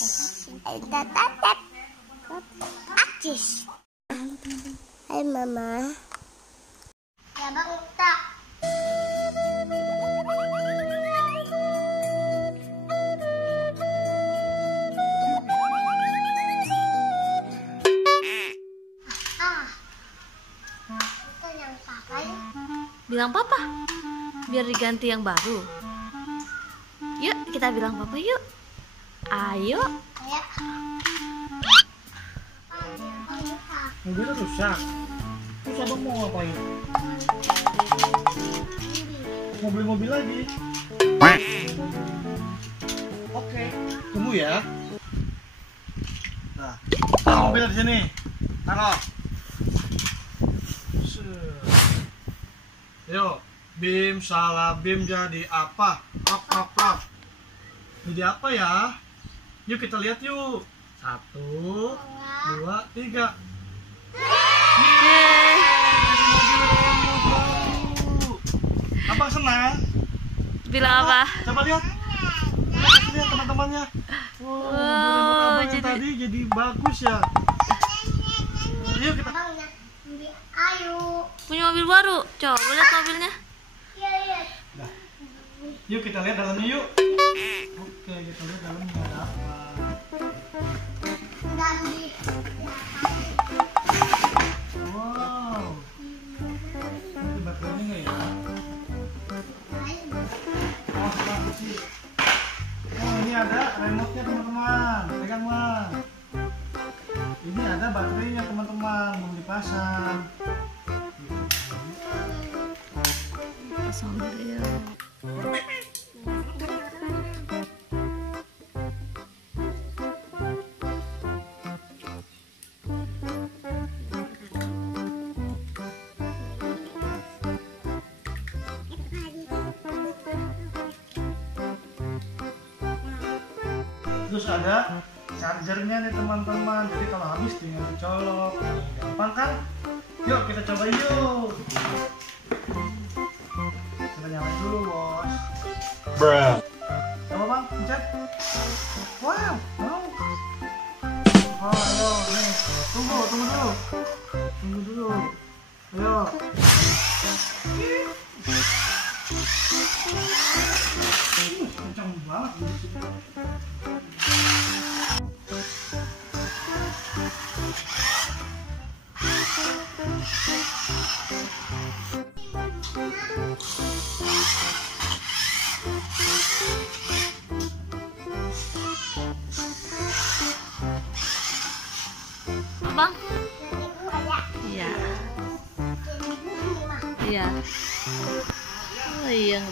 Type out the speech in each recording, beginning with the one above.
Tatap. Akcis. Hai Mama. Ya Bang tak. Bilang papa, biar diganti yang baru. Yuk, kita bilang papa yuk. Ayo. Mobilnya rusak. Terus abang mau ngapain? Mau beli mobil lagi? Oke, tunggu ya. Nah, taruh mobilnya di sini. Taruh. Yuk, Bim salah Bim jadi apa? Rok. Jadi apa ya? Yuk kita lihat yuk. 1, 2, 3. Abang senang? Bilang apa? Coba lihat. Lihat teman-temannya. Wow, abang tadi jadi bagus ya. Yuk kita. Ayo. Punya mobil baru. Coba lihat mobilnya. Iya. Nah, yuk kita lihat dalamnya yuk. Oke, kita lihat dalamnya ada apa. Wow. Ini baterainya nggak ya? Oh, ini ada remote-nya teman-teman. Pegang Bang. Ini ada baterainya teman-teman, belum dipasang. Pasang dulu. Terus ada chargernya nih teman-teman, jadi kalau habis tinggal dicolok. Gampang kan? Yuk kita coba yuk. Kita nyalain dulu bos. Coba Bang, pencet. Wow, mau. Oh ayo nih, tunggu dulu. Ayo. Kencang banget musiknya. Abang? Iya. Iya. Oh iya.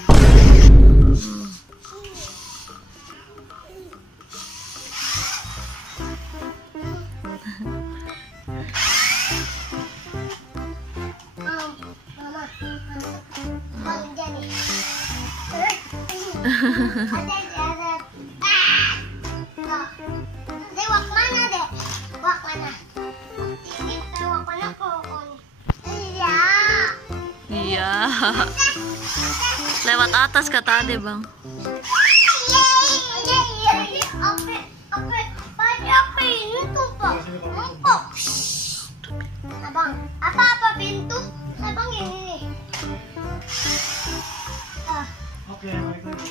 Iya. Lewat atas kata Ade, Bang. Abang, apa pintu? Abang ini nih. Oke, baik lagi.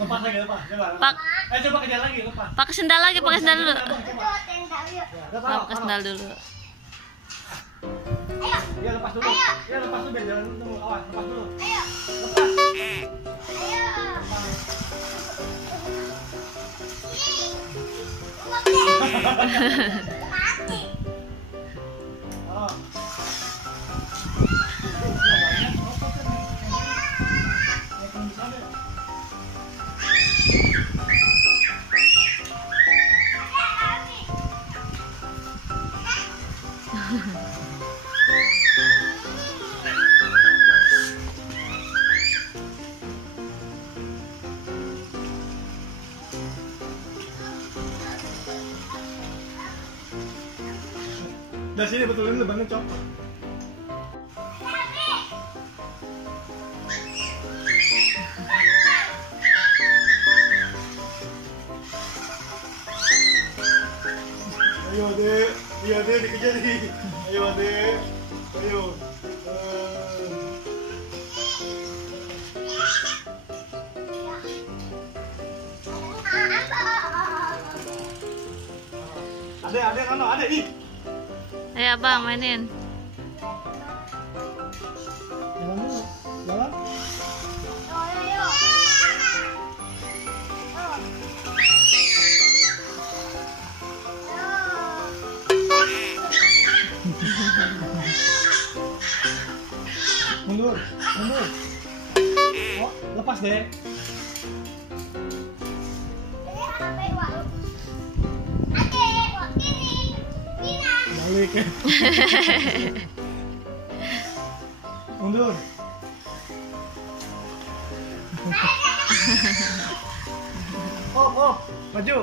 Lepas lagi, lepas. Coba. Coba kejar lagi, lepas. Pakai sendal lagi, pakai sendal dulu. Pakai Sendal dulu. Iya, lepas dulu. Iya, lepas dulu biar jalan dulu. Awas, lepas dulu. Ayo. Oh. Dari sini betulin lubangnya, Cok. Ayo adek, iya adek dikejar nih. Ayo adek, ayo. Adek, mana? Adek nih. Ayo abang mainin. Jalan dulu, jalan. Mundur, mundur. Oh, lepas deh. Balik ya. Mundur. Op, maju.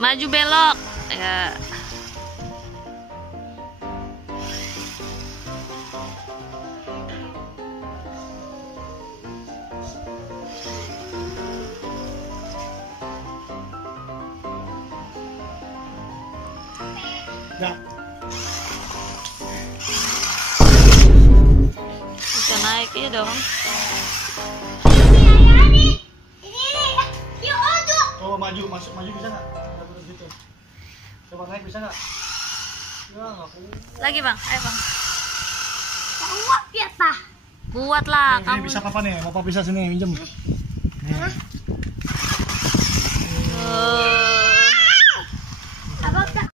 Maju belok. Ya. Ya. Bisa naik ya dong. Oh, maju, masuk, maju bisa nggak? Nggak terus gitu. Coba naik bisa nggak? Ya, nggak kuat. Lagi bang, ayo bang. Kuat ya, Pak. Kuat lah Ini kamu. bisa papa nih, papa bisa sini minjem. Nih. Apa Kak?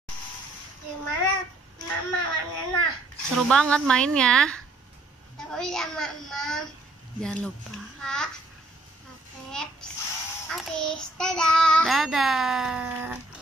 Gimana Mama Nena? Seru banget mainnya. Tapi ya Mama. Jangan lupa. Kak. Kak Peps. Dadah. Dadah.